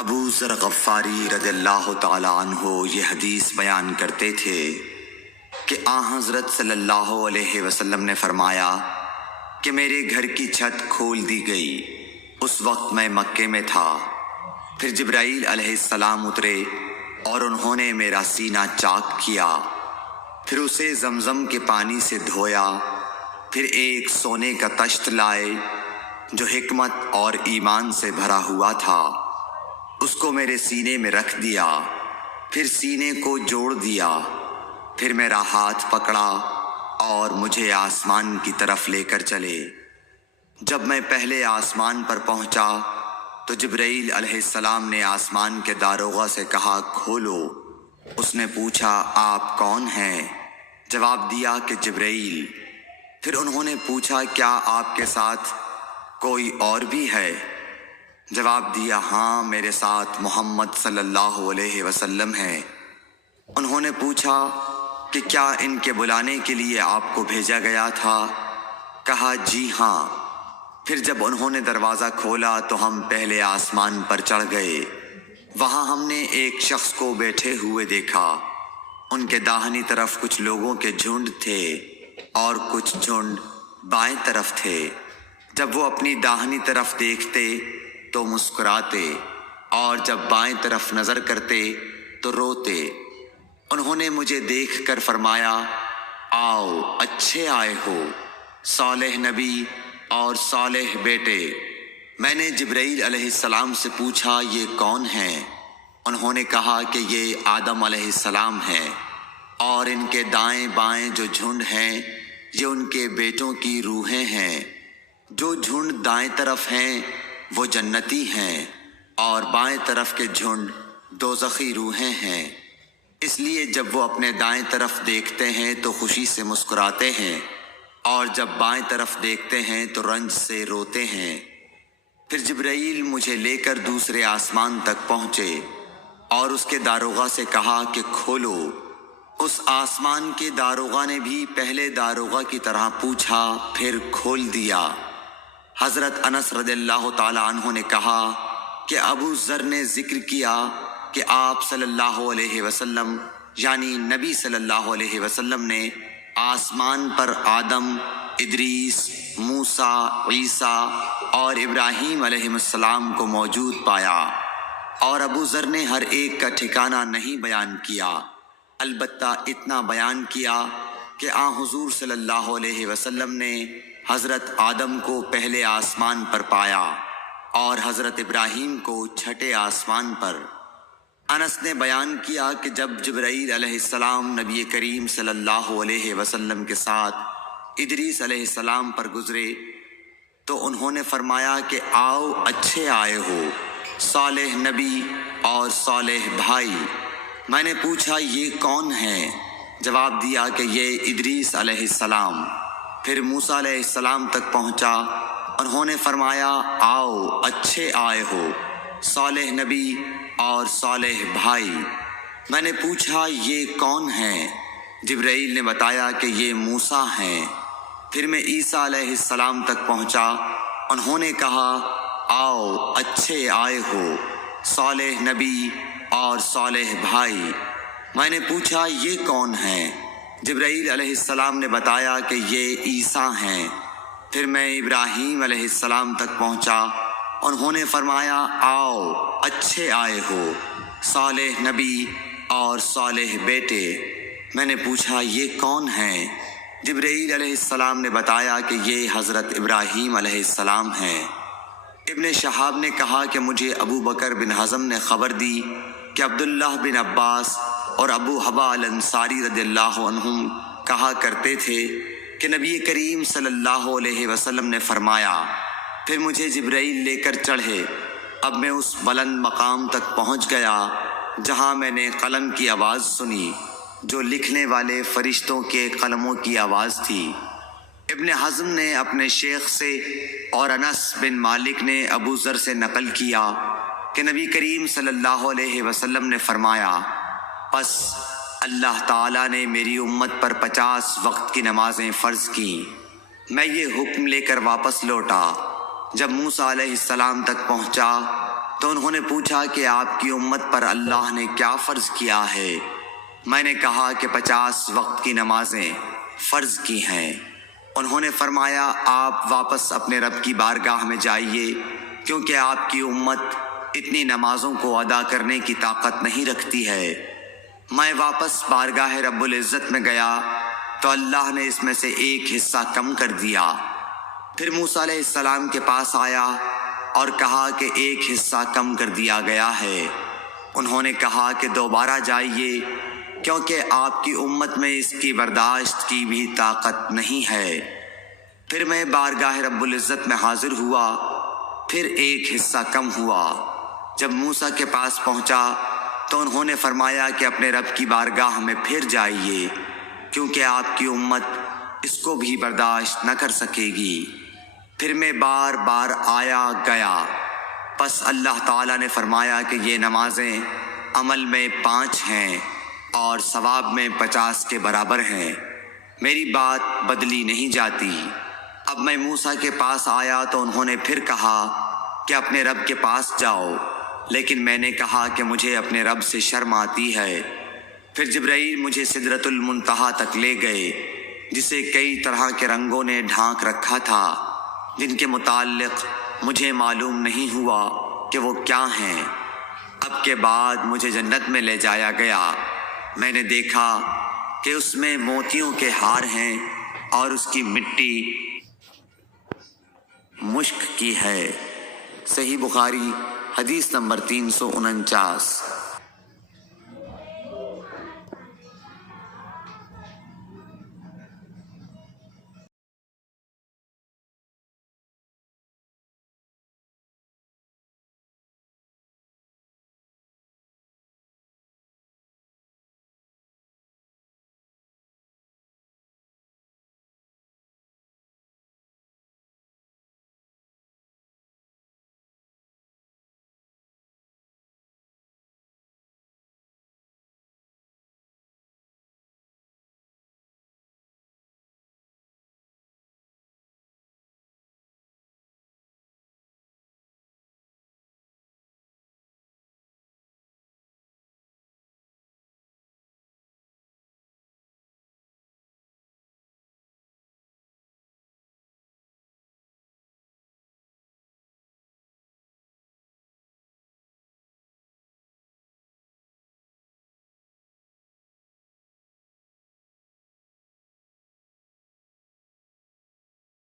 ابو ذر غفاری رضی اللہ تعالی عنہ یہ حدیث بیان کرتے تھے کہ حضرت صلی اللہ علیہ وسلم نے فرمایا کہ میرے گھر کی چھت کھول دی گئی۔ اس وقت میں مکے میں تھا۔ پھر جبرائیل علیہ السلام اترے اور انہوں نے میرا سینہ چاک کیا، پھر اسے زمزم کے پانی سے دھویا، پھر ایک سونے کا طشت لائے جو حکمت اور ایمان سے بھرا ہوا تھا، اس کو میرے سینے میں رکھ دیا، پھر سینے کو جوڑ دیا، پھر میرا ہاتھ پکڑا اور مجھے آسمان کی طرف لے کر چلے۔ جب میں پہلے آسمان پر پہنچا تو جبرائیل علیہ السلام نے آسمان کے داروغہ سے کہا کھولو۔ اس نے پوچھا آپ کون ہیں؟ جواب دیا کہ جبرائیل۔ پھر انہوں نے پوچھا کیا آپ کے ساتھ کوئی اور بھی ہے؟ جواب دیا ہاں، میرے ساتھ محمد صلی اللہ علیہ وسلم ہے۔ انہوں نے پوچھا کہ کیا ان کے بلانے کے لیے آپ کو بھیجا گیا تھا؟ کہا جی ہاں۔ پھر جب انہوں نے دروازہ کھولا تو ہم پہلے آسمان پر چڑھ گئے۔ وہاں ہم نے ایک شخص کو بیٹھے ہوئے دیکھا۔ ان کے داہنی طرف کچھ لوگوں کے جھنڈ تھے اور کچھ جھنڈ بائیں طرف تھے۔ جب وہ اپنی داہنی طرف دیکھتے تو مسکراتے اور جب بائیں طرف نظر کرتے تو روتے۔ انہوں نے مجھے دیکھ کر فرمایا آؤ اچھے آئے ہو، صالح نبی اور صالح بیٹے۔ میں نے جبرائیل علیہ السلام سے پوچھا یہ کون ہیں؟ انہوں نے کہا کہ یہ آدم علیہ السلام ہیں، اور ان کے دائیں بائیں جو جھنڈ ہیں یہ ان کے بیٹوں کی روحیں ہیں۔ جو جھنڈ دائیں طرف ہیں وہ جنتی ہیں، اور بائیں طرف کے جھنڈ دوزخی روحیں ہیں۔ اس لیے جب وہ اپنے دائیں طرف دیکھتے ہیں تو خوشی سے مسکراتے ہیں، اور جب بائیں طرف دیکھتے ہیں تو رنج سے روتے ہیں۔ پھر جبرائیل مجھے لے کر دوسرے آسمان تک پہنچے اور اس کے داروغہ سے کہا کہ کھولو۔ اس آسمان کے داروغہ نے بھی پہلے داروغہ کی طرح پوچھا، پھر کھول دیا۔ حضرت انس رضی اللہ تعالی عنہ نے کہا کہ ابو ذر نے ذکر کیا کہ آپ صلی اللہ علیہ وسلم یعنی نبی صلی اللہ علیہ وسلم نے آسمان پر آدم، ادریس، موسیٰ، عیسیٰ اور ابراہیم علیہ السلام کو موجود پایا، اور ابو ذر نے ہر ایک کا ٹھکانہ نہیں بیان کیا، البتہ اتنا بیان کیا کہ حضور صلی اللہ علیہ وسلم نے حضرت آدم کو پہلے آسمان پر پایا اور حضرت ابراہیم کو چھٹے آسمان پر۔ انس نے بیان کیا کہ جب جبرائیل علیہ السلام نبی کریم صلی اللہ علیہ وسلم کے ساتھ ادریس علیہ السلام پر گزرے تو انہوں نے فرمایا کہ آؤ اچھے آئے ہو، صالح نبی اور صالح بھائی۔ میں نے پوچھا یہ کون ہیں؟ جواب دیا کہ یہ ادریس علیہ السلام۔ پھر موسیٰ علیہ السلام تک پہنچا۔ انہوں نے فرمایا آؤ اچھے آئے ہو، صالح نبی اور صالح بھائی۔ میں نے پوچھا یہ کون ہیں؟ جبرائیل نے بتایا کہ یہ موسیٰ ہیں۔ پھر میں عیسیٰ علیہ السلام تک پہنچا۔ انہوں نے کہا آؤ اچھے آئے ہو، صالح نبی اور صالح بھائی۔ میں نے پوچھا یہ کون ہیں؟ جبرائیل علیہ السلام نے بتایا کہ یہ عیسیٰ ہیں۔ پھر میں ابراہیم علیہ السلام تک پہنچا۔ انہوں نے فرمایا آؤ اچھے آئے ہو، صالح نبی اور صالح بیٹے۔ میں نے پوچھا یہ کون ہیں؟ جبرائیل علیہ السلام نے بتایا کہ یہ حضرت ابراہیم علیہ السلام ہیں۔ ابن شہاب نے کہا کہ مجھے ابو بکر بن حزم نے خبر دی کہ عبداللہ بن عباس اور ابو حبا الانصاری رضی اللہ عنہم کہا کرتے تھے کہ نبی کریم صلی اللہ علیہ وسلم نے فرمایا، پھر مجھے جبرائیل لے کر چڑھے۔ اب میں اس بلند مقام تک پہنچ گیا جہاں میں نے قلم کی آواز سنی جو لکھنے والے فرشتوں کے قلموں کی آواز تھی۔ ابن حزم نے اپنے شیخ سے اور انس بن مالک نے ابو ذر سے نقل کیا کہ نبی کریم صلی اللہ علیہ وسلم نے فرمایا، پس اللہ تعالیٰ نے میری امت پر 50 وقت کی نمازیں فرض کیں۔ میں یہ حکم لے کر واپس لوٹا۔ جب موسیٰ علیہ السلام تک پہنچا تو انہوں نے پوچھا کہ آپ کی امت پر اللہ نے کیا فرض کیا ہے؟ میں نے کہا کہ 50 وقت کی نمازیں فرض کی ہیں۔ انہوں نے فرمایا آپ واپس اپنے رب کی بارگاہ میں جائیے، کیونکہ آپ کی امت اتنی نمازوں کو ادا کرنے کی طاقت نہیں رکھتی ہے۔ میں واپس بارگاہ رب العزت میں گیا تو اللہ نے اس میں سے ایک حصہ کم کر دیا۔ پھر موسیٰ علیہ السلام کے پاس آیا اور کہا کہ ایک حصہ کم کر دیا گیا ہے۔ انہوں نے کہا کہ دوبارہ جائیے، کیونکہ آپ کی امت میں اس کی برداشت کی بھی طاقت نہیں ہے۔ پھر میں بارگاہ رب العزت میں حاضر ہوا، پھر ایک حصہ کم ہوا۔ جب موسیٰ کے پاس پہنچا تو انہوں نے فرمایا کہ اپنے رب کی بارگاہ میں پھر جائیے، کیونکہ آپ کی امت اس کو بھی برداشت نہ کر سکے گی۔ پھر میں بار بار آیا گیا، پس اللہ تعالیٰ نے فرمایا کہ یہ نمازیں عمل میں 5 ہیں اور ثواب میں 50 کے برابر ہیں، میری بات بدلی نہیں جاتی۔ اب میں موسیٰ کے پاس آیا تو انہوں نے پھر کہا کہ اپنے رب کے پاس جاؤ، لیکن میں نے کہا کہ مجھے اپنے رب سے شرم آتی ہے۔ پھر جبرائیل مجھے سدرۃ المنتہا تک لے گئے، جسے کئی طرح کے رنگوں نے ڈھانک رکھا تھا، جن کے متعلق مجھے معلوم نہیں ہوا کہ وہ کیا ہیں۔ اب کے بعد مجھے جنت میں لے جایا گیا۔ میں نے دیکھا کہ اس میں موتیوں کے ہار ہیں اور اس کی مٹی مشک کی ہے۔ صحیح بخاری حدیث نمبر 349۔